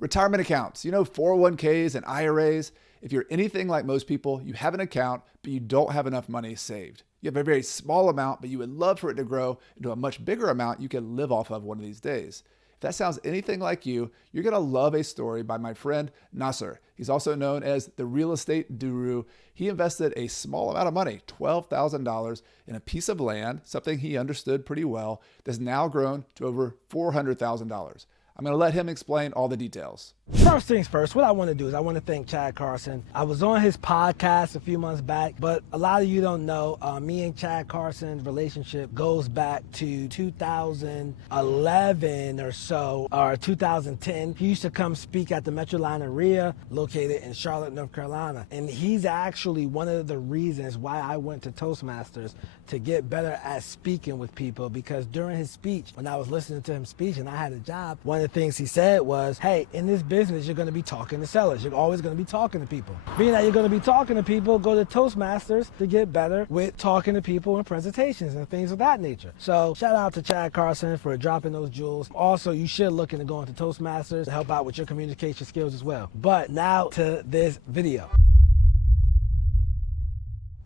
Retirement accounts, 401ks and IRAs. If you're anything like most people, you have an account, but you don't have enough money saved. You have a very small amount, but you would love for it to grow into a much bigger amount you can live off of one of these days. If that sounds anything like you, you're going to love a story by my friend Nasser. He's also known as the real estate guru. He invested a small amount of money, $12,000, in a piece of land, something he understood pretty well, that's now grown to over $400,000. I'm going to let him explain all the details. First things first, what I want to do is I want to thank Chad Carson. I was on his podcast a few months back, but a lot of you don't know, me and Chad Carson's relationship goes back to 2011 or so, or 2010. He used to come speak at the Metroline Arena located in Charlotte, North Carolina. And he's actually one of the reasons why I went to Toastmasters to get better at speaking with people, because during his speech, when I was listening to him speak and I had a job, one of the things he said was, hey, in this business, you're going to be talking to sellers. You're always going to be talking to people. Being that you're going to be talking to people, go to Toastmasters to get better with talking to people and presentations and things of that nature. So shout out to Chad Carson for dropping those jewels. Also, you should look into going to Toastmasters to help out with your communication skills as well. But now to this video.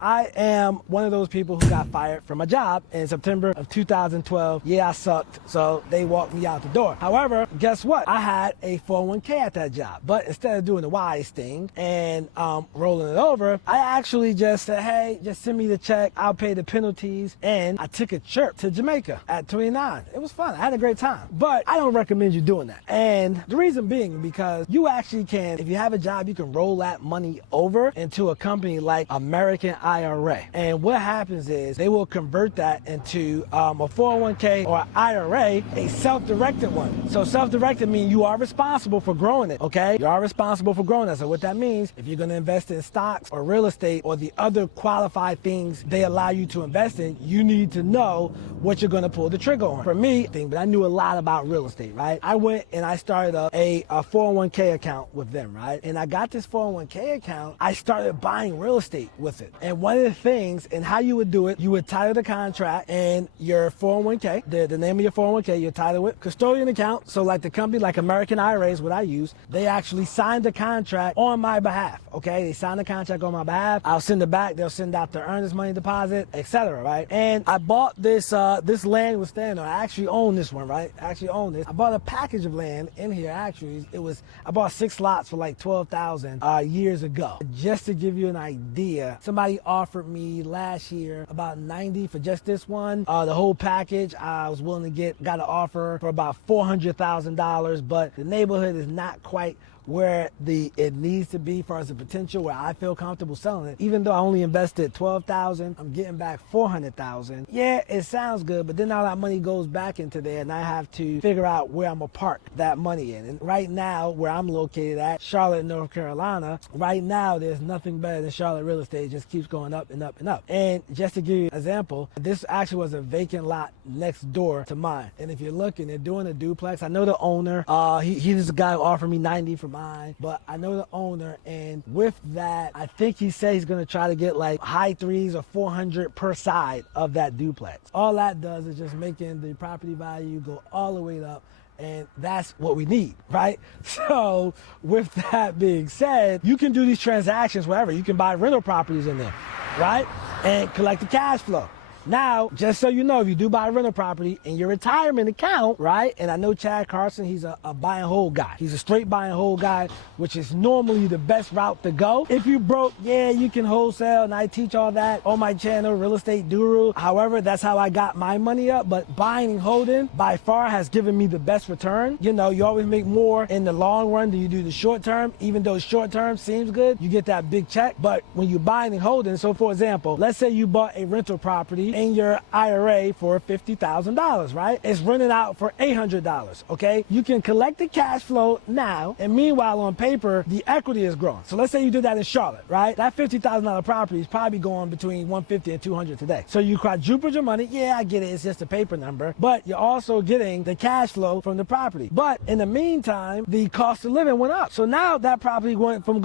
I am one of those people who got fired from a job in September of 2012. Yeah, I sucked, so they walked me out the door. However, guess what? I had a 401k at that job. But instead of doing the wise thing and rolling it over, I actually just said, hey, just send me the check. I'll pay the penalties. And I took a trip to Jamaica at 29. It was fun. I had a great time. But I don't recommend you doing that. And the reason being because you actually can, if you have a job, you can roll that money over into a company like American IRA. And what happens is they will convert that into a 401k or IRA, a self-directed one. So self-directed means you are responsible for growing it, okay? You are responsible for growing it. So what that means, if you're gonna invest in stocks or real estate or the other qualified things they allow you to invest in, you need to know what you're gonna pull the trigger on. For me, but I knew a lot about real estate, right? I went and I started a 401k account with them, right? And I got this 401k account, I started buying real estate with it. And one of the things and how you would do it, you would title the contract and your 401k, the name of your 401k, you title it custodian account. So like the company, like American IRA is what I use, they actually signed the contract on my behalf, okay? They signed the contract on my behalf. I'll send it back. They'll send out the earnest money deposit, etc., right? And I bought this land was standing on. I actually own this one, right? I actually own this. I bought a package of land in here, actually. I bought 6 lots for like $12,000 years ago. Just to give you an idea, somebody offered me last year about $90 for just this one. The whole package, I was willing to got an offer for about $400,000, but the neighborhood is not quite where it needs to be for as a potential where I feel comfortable selling it. Even though I only invested $12,000, I'm getting back $400,000. Yeah, it sounds good, but then all that money goes back into there and I have to figure out where I'm gonna park that money in. And right now, where I'm located at, Charlotte, North Carolina, right now there's nothing better than Charlotte real estate. It just keeps going up and up and up. And just to give you an example, this actually was a vacant lot next door to mine. And if you're looking, they're doing a duplex. I know the owner, he's the guy who offered me $90 for mine, but I know the owner, and with that, I think he said he's gonna try to get like high threes or 400 per side of that duplex. All that does is just making the property value go all the way up, and that's what we need, right? So with that being said, you can do these transactions wherever. You can buy rental properties in there, right? And collect the cash flow. Now, just so you know, if you do buy a rental property in your retirement account, right? And I know Chad Carson, he's a buy and hold guy. He's a straight buy and hold guy, which is normally the best route to go. If you broke, yeah, you can wholesale, and I teach all that on my channel, Real Estate Guru. However, that's how I got my money up. But buying and holding by far has given me the best return. You know, you always make more in the long run than you do the short term. Even though short term seems good, you get that big check. But when you buying and holding, so for example, let's say you bought a rental property in your IRA for $50,000, right? It's rented out for $800, okay? You can collect the cash flow now, and meanwhile, on paper, the equity is growing. So let's say you did that in Charlotte, right? That $50,000 property is probably going between $150 and $200 today. So you quadrupled your money. Yeah, I get it. It's just a paper number, but you're also getting the cash flow from the property. But in the meantime, the cost of living went up. So now that property went from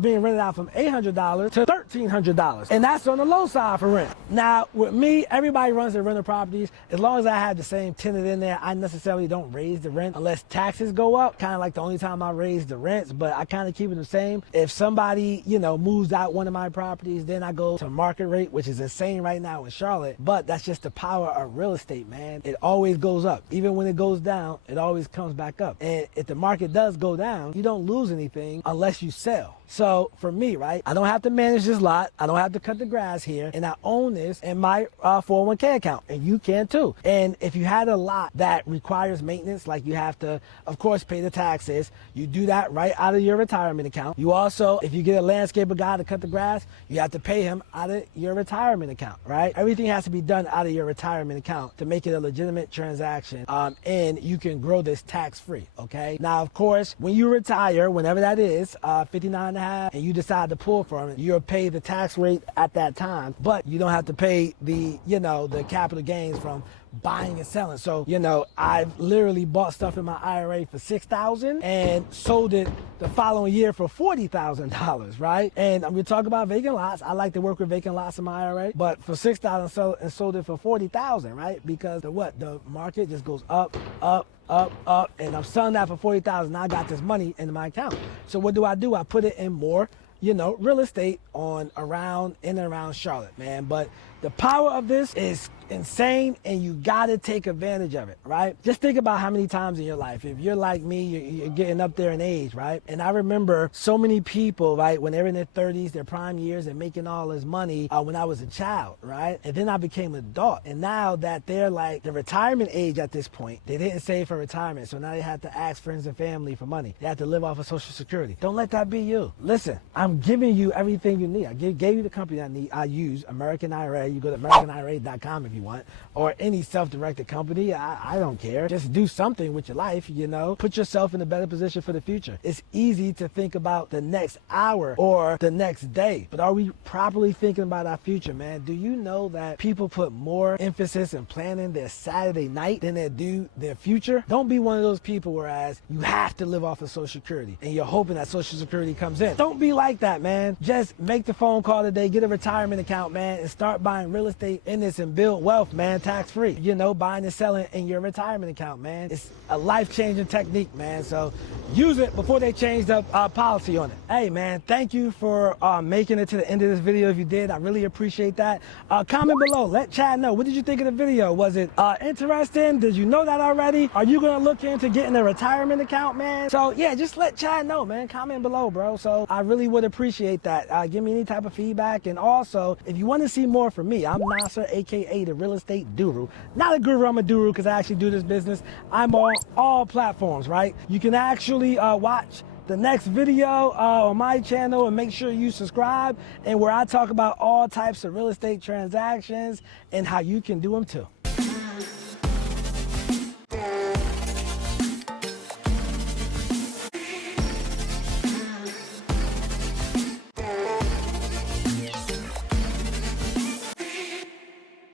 being rented out from $800 to $1,300, and that's on the low side for rent. Now, with me, me, everybody runs their rental properties. As long as I have the same tenant in there, I necessarily don't raise the rent unless taxes go up. Kind of like the only time I raise the rents, but I kind of keep it the same. If somebody, moves out one of my properties, then I go to market rate, which is insane right now in Charlotte. But that's just the power of real estate, man. It always goes up. Even when it goes down, it always comes back up. And if the market does go down, you don't lose anything unless you sell. So for me, right, I don't have to manage this lot. I don't have to cut the grass here. And I own this in my 401k account. And you can too. And if you had a lot that requires maintenance, like you have to, of course, pay the taxes, you do that right out of your retirement account. You also, if you get a landscaper guy to cut the grass, you have to pay him out of your retirement account, right? Everything has to be done out of your retirement account to make it a legitimate transaction. And you can grow this tax-free, okay? Now, of course, when you retire, whenever that is, 59 and a half, and you decide to pull from it, you'll pay the tax rate at that time, but you don't have to pay the, the capital gains from buying and selling. So, I've literally bought stuff in my IRA for $6,000 and sold it the following year for $40,000, right? And I'm gonna talk about vacant lots. I like to work with vacant lots in my IRA, but for $6,000 and sold it for $40,000, right? Because the market just goes up, up, and I'm selling that for $40,000. Now I got this money in my account. So what do? I put it in more, real estate in and around Charlotte, man. But the power of this is insane, and you gotta take advantage of it, right? Just think about how many times in your life, if you're like me, you're getting up there in age, right? And I remember so many people, right, when they're in their 30s, their prime years, and making all this money when I was a child, right? And then I became an adult, and now that they're like the retirement age at this point, they didn't save for retirement, so now they have to ask friends and family for money. They have to live off of Social Security. Don't let that be you. Listen, I'm giving you everything you need. I gave you the company I use, American IRA. You go to AmericanIRA.com if you want, or any self-directed company. I don't care. Just do something with your life, Put yourself in a better position for the future. It's easy to think about the next hour or the next day, but are we properly thinking about our future, man? Do you know that people put more emphasis in planning their Saturday night than they do their future? Don't be one of those people whereas you have to live off of Social Security and you're hoping that Social Security comes in. Don't be like that, man. Just make the phone call today, get a retirement account, man, and start buying real estate in this and build wealth, man, tax-free. Buying and selling in your retirement account, man. It's a life-changing technique, man. So use it before they change the policy on it. Hey, man, thank you for making it to the end of this video. If you did, I really appreciate that. Comment below. Let Chad know. What did you think of the video? Was it interesting? Did you know that already? Are you going to look into getting a retirement account, man? So, yeah, just let Chad know, man. Comment below, bro. So I really would appreciate that. Give me any type of feedback. And also, if you want to see more from me, I'm Nasser, a.k.a. the Real Estate Guru. Not a guru, I'm a guru because I actually do this business. I'm on all platforms, right? You can actually watch the next video on my channel and make sure you subscribe, and where I talk about all types of real estate transactions and how you can do them too.